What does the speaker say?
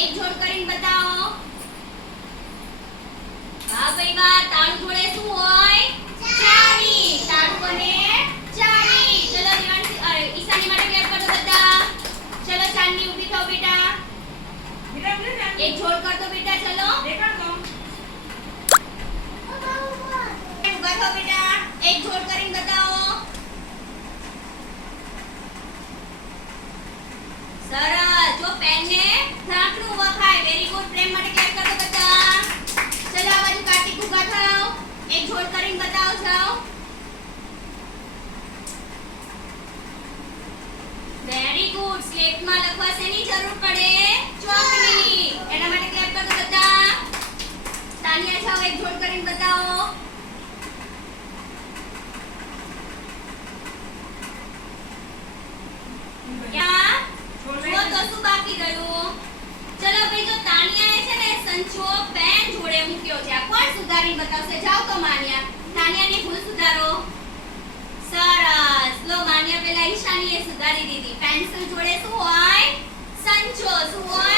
એક જોડ કરીને બતાવો. હા ભાઈ વાહ તાળું જોડે સ્લેટમાં લખવા શેની જરૂર પડે. ચોકની. એના માટે ક્લેપ કરો બધા. તાલિયા છાઓ એક જોડ કરીને બતાવો. તો શું બાકી ગયું ચલો ભાઈ, તો તાનિયાએ છે ને સંચો પેન જોડે મૂક્યો છે. આ કોણ સુધારી બતાવશે? જાવ તો માન્યા. તાનિયા કરી દીધી. પેન્સિલ જોડે શું હોય? સંચો શું હોય?